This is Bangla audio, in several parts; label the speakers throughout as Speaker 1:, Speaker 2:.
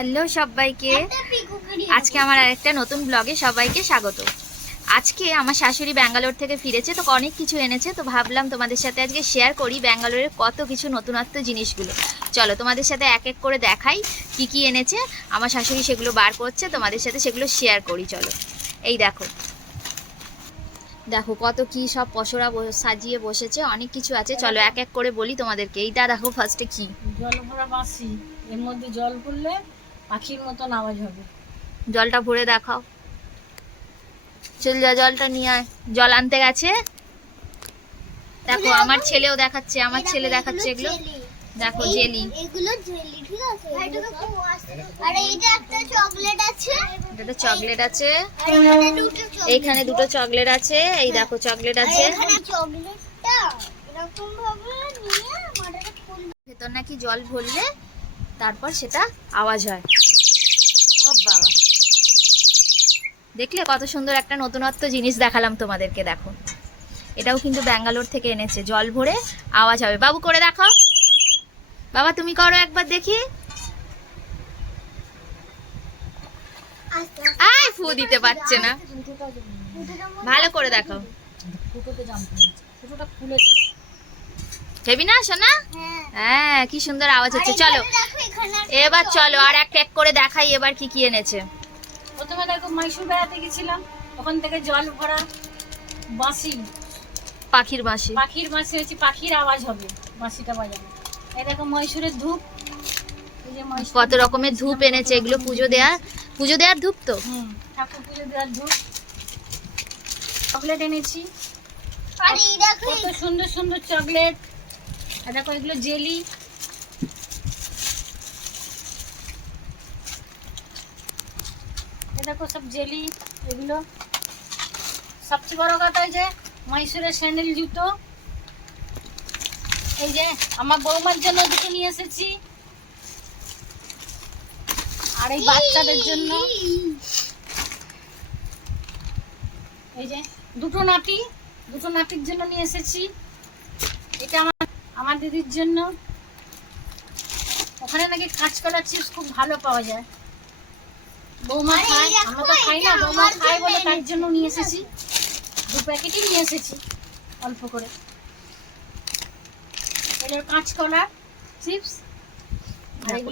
Speaker 1: হ্যালো সবাইকে। আজকে আমার আরেকটা নতুন ব্লগে সবাইকে স্বাগত। আজকে আমার শাশুড়ি ব্যাঙ্গালোর থেকে ফিরেছে তো অনেক কিছু এনেছে তো ভাবলাম তোমাদের সাথে আজকে শেয়ার করি ব্যাঙ্গালোরের কত কিছু নতুনত্ব জিনিসগুলো। চলো তোমাদের সাথে এক এক করে দেখাই কি কি এনেছে। আমার শাশুড়ি সেগুলো বার করছে তোমাদের সাথে সেগুলো শেয়ার করি চলো। এই দেখো। দেখো কত কি সব পসরা ব- সাজিয়ে বসেছে অনেক কিছু আছে। চলো এক এক করে বলি তোমাদেরকে। এইটা দেখো ফার্স্টে কি?
Speaker 2: জল ভরা বাসি এর মধ্যে জল পড়লে পাখির মতন আওয়াজ হবে।
Speaker 1: জলটা ভরে দেখাও। চল যা জলটা নিয়ে আয়। জল আনতে গেছে? দেখো আমার ছেলেও দেখাচ্ছে আমার ছেলে দেখাচ্ছে এগুলো। দেখো জেলি।
Speaker 3: এগুলো জেলি ঠিক আছে? আর এইটা একটা চকলেট আছে।
Speaker 1: এটা চকলেট আছে।
Speaker 3: আর এখানে দুটো চকলেট
Speaker 1: এইখানে দুটো চকলেট আছে। এই দেখো চকলেট আছে।
Speaker 3: এখানে চকলেটটা এরকম ভাবে নিয়ে
Speaker 1: ভেতর নাকি জল ভরলে তারপর সেটা আওয়াজ হয়। ও বাবা। দেখলে কত সুন্দর একটা নতুনত্ব জিনিস দেখালাম তোমাদেরকে, দেখো। এটাও কিন্তু ব্যাঙ্গালোর থেকে এনেছে, জল ভরে আওয়াজ হবে। বাবু, করে দেখাও। বাবা, তুমি করো একবার দেখি। আয়, ফু দিতে পারছে না। ভালো করে দেখাও।
Speaker 2: ফুটোতে হচ্ছে ফুটোটা খুলে
Speaker 1: হেবি না শোনা
Speaker 3: হ্যাঁ
Speaker 1: হ্যাঁ কি সুন্দর আওয়াজ হচ্ছে। চলো। এবার চলো আর এক এক করে দেখাই এবার কি কি এনেছে।
Speaker 2: প্রথমে দেখো মাইসুর বেড়াতে গেছিলাম। ওখান থেকে জল ভরা বাঁশি।
Speaker 1: পাখির বাঁশি।
Speaker 2: পাখির বাঁশি হচ্ছে পাখির আওয়াজ হবে বাঁশিটা বাজানো এই দেখো মহীশূরের ধূপ। এই যে মহীশূরের
Speaker 1: কত রকমের ধূপ এনেছে এগুলো পুজো দেওয়ার পুজো দেওয়ার ধূপ তো?
Speaker 2: হুম ঠাকুর পুজো দেওয়ার ধূপ। চকলেট এনেছি।
Speaker 3: আর এই দেখো
Speaker 2: কত সুন্দর সুন্দর চকলেট। আর দেখো এগুলো জেলি। এ দেখো সব জেলি, এগুলো। সবচেয়ে বড় কথা যে মহীশূরের স্যান্ডেল জুতো। এই যে আমার বৌমার জন্য দুটো নিয়ে এসেছি। আর এই বাচ্চাদের জন্য। এই যে দুটো নাতি, দুটো নাতির জন্য নিয়ে এসেছি। এটা আমার আমার দিদির জন্য। ওখানে নাকি কাঁচকলা চিপস খুব ভালো পাওয়া যায়। বৌমা খায় আমরা তো খাই না বৌমা
Speaker 3: জন্য
Speaker 2: বলে তার জন্য নিয়ে এসেছি। দু প্যাকেটই নিয়ে এসেছি অল্প করে। এটা কাঁচকলা চিপস।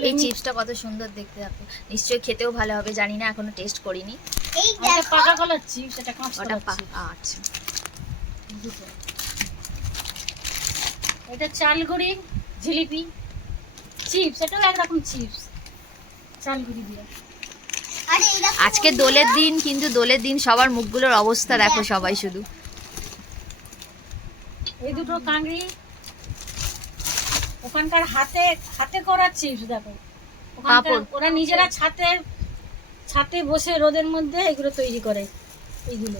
Speaker 1: এই চিপসটা কত সুন্দর দেখতে দেখো। নিশ্চয়ই খেতেও ভালো হবে জানি না এখনও টেস্ট করিনি।
Speaker 3: এই
Speaker 2: আর এটা
Speaker 3: দেখো
Speaker 2: পাকা কলার চিপস এটা কাঁচকলার চিপস।
Speaker 1: আচ্ছা।
Speaker 2: দুটো। এটা চালগুড়ি জিলিপি চিপস এটাও একরকম চিপস চালগুড়ি দিয়ে।
Speaker 1: আজকে দোলের দিন কিন্তু দোলের দিন সবার মুখগুলোর অবস্থা দেখো সবাই শুধু।
Speaker 2: এই দুটো কাংড়ি ওখানকার হাতে হাতে করা চিপস দেখো। ওখানকার ওরা নিজেরা ছাতে ছাতে বসে রোদের মধ্যে এগুলো তৈরি করে এইগুলো।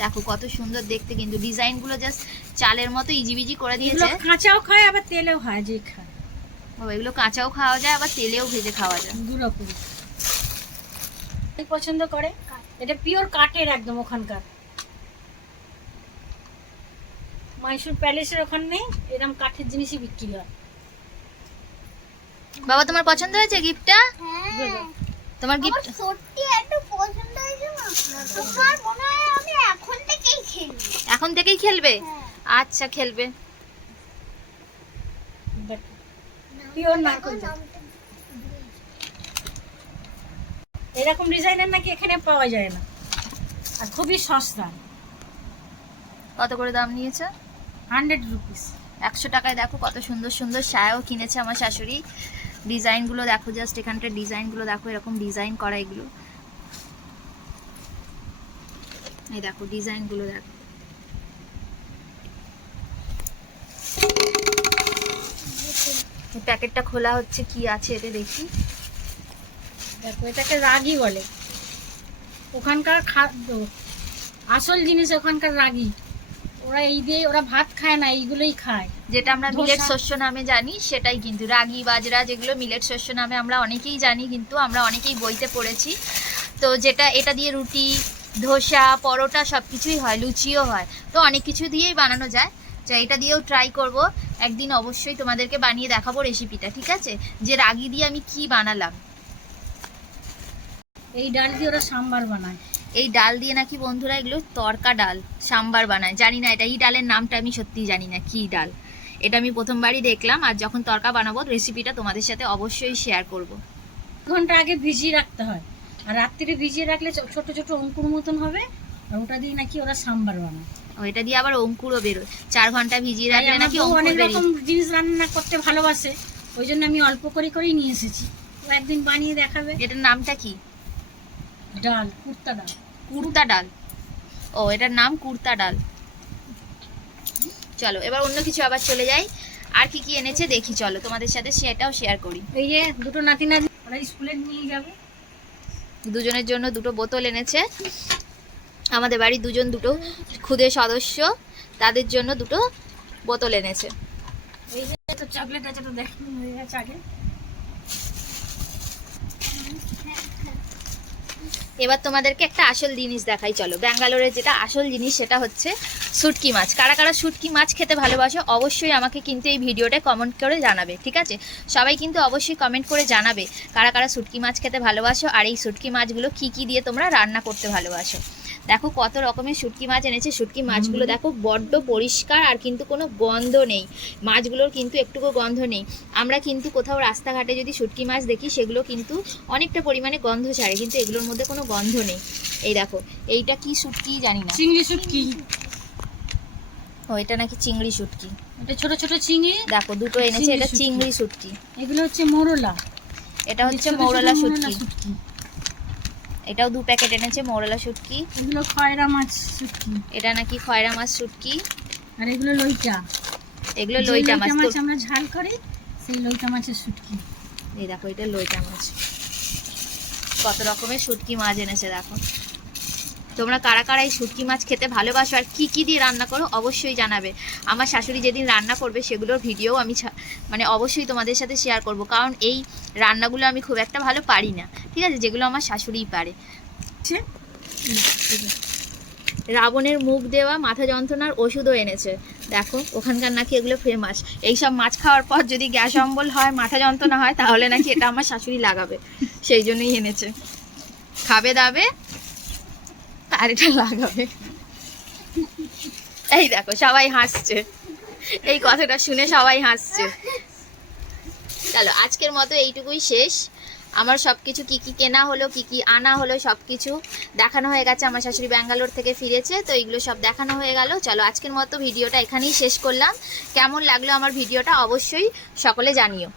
Speaker 1: দেখো কত সুন্দর দেখতে কিন্তু। ডিজাইনগুলো জাস্ট চালের মতো ইজিবিজি করে দিয়েছে।
Speaker 2: কাঁচাও খায় আবার তেলেও হয় যে খায়।
Speaker 1: এগুলো কাঁচাও খাওয়া যায় আবার তেলেও ভেজে খাওয়া যায়।
Speaker 2: দুরকম পছন্দ করে? এটা পিওর কাঠের একদম ওখানকার। মাইসুর প্যালেসের ওখানে এরকম কাঠের জিনিসই বিক্রি হয়।
Speaker 1: বাবা তোমার পছন্দ হয়েছে গিফটটা?
Speaker 3: হ্যাঁ।
Speaker 1: তোমার
Speaker 3: আমার
Speaker 1: গিফট
Speaker 3: সত্যি একটু পছন্দ হয়েছে না। তোমার মনে হয় আমি এখন থেকেই খেলব
Speaker 1: এখন থেকেই খেলবে? আচ্ছা খেলবে।
Speaker 2: এরকম ডিজাইনের নাকি এখানে পাওয়া যায় না। আর খুবই সস্তা
Speaker 1: কত করে দাম নিয়েছে?
Speaker 2: হান্ড্রেড রুপিস
Speaker 1: একশো টাকায় দেখো কত সুন্দর সুন্দর সায়াও কিনেছে আমার শাশুড়ি। ডিজাইনগুলো দেখো জাস্ট এখানটার ডিজাইনগুলো দেখো এরকম ডিজাইন করা এগুলো। এই দেখো ডিজাইনগুলো দেখো। প্যাকেটটা খোলা হচ্ছে কি আছে এতে দেখি।
Speaker 2: দেখো এটাকে রাগি বলে। ওখানকার খাদ্য আসল জিনিস ওখানকার রাগি। ওরা এই দিয়ে ওরা ভাত খায় না এইগুলোই খায়।
Speaker 1: যেটা আমরা মিলেট শস্য নামে জানি সেটাই কিন্তু। রাগি বাজরা যেগুলো মিলেট শস্য নামে আমরা অনেকেই জানি কিন্তু আমরা অনেকেই বইতে পড়েছি। তো যেটা এটা দিয়ে রুটি ধোসা পরোটা সব কিছুই হয় লুচিও হয়। তো অনেক কিছু দিয়েই বানানো যায়। তো এটা দিয়েও ট্রাই করব। একদিন অবশ্যই তোমাদেরকে বানিয়ে দেখাবো রেসিপিটা ঠিক আছে? যে রাগি দিয়ে আমি কি বানালাম।
Speaker 2: এই ডাল দিয়ে ওরা সাম্বার বানায়।
Speaker 1: এই ডাল দিয়ে নাকি বন্ধুরা এগুলো তরকা ডাল সাম্বার বানায়। জানি না এটা এই ডালের নামটা আমি সত্যিই জানি না কি ডাল? এটা আমি প্রথমবারই দেখলাম আর যখন তরকা বানাবো রেসিপিটা তোমাদের সাথে অবশ্যই শেয়ার করব।
Speaker 2: এক ঘণ্টা আগে ভিজিয়ে রাখতে হয়। আর রাত্রিরে ভিজিয়ে রাখলে ছোট ছোট অঙ্কুর মতন হবে আর ওটা দিয়ে নাকি ওরা সাম্বার বানায়।
Speaker 1: ও এটা দিয়ে আবার অঙ্কুরও বেরোয়। চার ঘণ্টা ভিজিয়ে রাখলে নাকি
Speaker 2: অনেক রকম জিনিস রান্না করতে ভালোবাসে ওই জন্য আমি অল্প করে করেই নিয়ে এসেছি। একদিন বানিয়ে দেখাবে।
Speaker 1: এটার নামটা কি?
Speaker 2: ডাল কুর্তা ডাল।
Speaker 1: কুর্তা ডাল। ও এটার নাম কুর্তা ডাল। চলো এবার অন্য কিছু আবার চলে যাই। আর কি কি এনেছে দেখি চলো তোমাদের সাথে সেটাও শেয়ার করি।
Speaker 2: এই যে দুটো নাতি নাতি ওরা স্কুলে নিয়ে যাবে।
Speaker 1: দুজনের জন্য দুটো বোতল এনেছে। আমাদের বাড়ির দুজন দুটো ক্ষুদে সদস্য তাদের জন্য দুটো বোতল এনেছে।
Speaker 2: এই যে তো চকলেট আছে তো দেখানো হয়ে গেছে আগে।
Speaker 1: এবার তোমাদেরকে একটা আসল জিনিস দেখাই চলো। ব্যাঙ্গালোরের যেটা আসল জিনিস সেটা হচ্ছে শুটকি মাছ। কারা কারা শুটকি মাছ খেতে ভালোবাসো অবশ্যই আমাকে কিন্তু এই ভিডিওটা কমেন্ট করে জানাবে ঠিক আছে? সবাই কিন্তু অবশ্যই কমেন্ট করে জানাবে কারা কারা শুটকি মাছ খেতে ভালোবাসো আর এই শুটকি মাছগুলো কি কি দিয়ে তোমরা রান্না করতে ভালোবাসো। দেখো কত রকমের শুটকি মাছ এনেছে। শুটকি মাছগুলো দেখো বড্ড পরিষ্কার আর কিন্তু কোনো গন্ধ নেই। মাছগুলোর কিন্তু একটুকু গন্ধ নেই। আমরা কিন্তু কোথাও রাস্তাঘাটে যদি শুটকি মাছ দেখি সেগুলো কিন্তু অনেকটা পরিমাণে গন্ধ ছাড়ে কিন্তু এগুলোর মধ্যে কোনো গন্ধ নেই। এই দেখো এইটা কি শুটকি জানি না।
Speaker 2: চিংড়ি শুটকি।
Speaker 1: ও এটা নাকি চিংড়ি শুটকি।
Speaker 2: এটা ছোট ছোট চিংড়ি
Speaker 1: দেখো দুটো এনেছে এটা
Speaker 2: চিংড়ি
Speaker 1: শুটকি।
Speaker 2: এগুলো হচ্ছে মোরলা।
Speaker 1: এটা হচ্ছে মৌরলা শুটকি। এটাও দু প্যাকেট এনেছে মৌরলা শুটকি।
Speaker 2: এগুলো খয়রা মাছ শুটকি।
Speaker 1: এটা নাকি খয়রা মাছ শুটকি।
Speaker 2: আর এগুলো লইটা।
Speaker 1: এগুলো লইটা মাছ
Speaker 2: মাছ আমরা ঝাল করি সেই লইটা মাছের শুটকি।
Speaker 1: এই দেখো এটা লইটা মাছ। কত রকমের শুটকি মাছ এনেছে দেখো। তোমরা কারা কারা এই শুটকি মাছ খেতে ভালোবাসো আর কী কী দিয়ে রান্না করো অবশ্যই জানাবে। আমার শাশুড়ি যেদিন রান্না করবে সেগুলোর ভিডিও আমি মানে অবশ্যই তোমাদের সাথে শেয়ার করব। কারণ এই রান্নাগুলো আমি খুব একটা ভালো পারি না। ঠিক আছে? যেগুলো আমার শাশুড়িই পারে। রাবণের মুখ দেওয়া মাথা যন্ত্রণার ওষুধও এনেছে। দেখো ওখানকার নাকি এগুলো ফেমাস এইসব মাছ খাওয়ার পর যদি গ্যাস অম্বল হয় মাথা যন্ত্রণা হয় তাহলে নাকি এটা আমার শাশুড়ি লাগাবে। সেই জন্যই এনেছে। খাবে দাবে? আর লাগাবে। এই দেখো, সবাই হাসছে। এই কথাটা শুনে সবাই হাসছে। চলো, আজকের মতো এইটুকুই শেষ। আমার সব কিছু কী কী কেনা হলো, কী কী আনা হলো সব কিছু দেখানো হয়ে গেছে। আমার শাশুড়ি ব্যাঙ্গালোর থেকে ফিরেছে, তো এইগুলো সব দেখানো হয়ে গেল। চলো, আজকের মতো ভিডিওটা এখানেই শেষ করলাম। কেমন লাগল আমার ভিডিওটা অবশ্যই সকলে জানিও।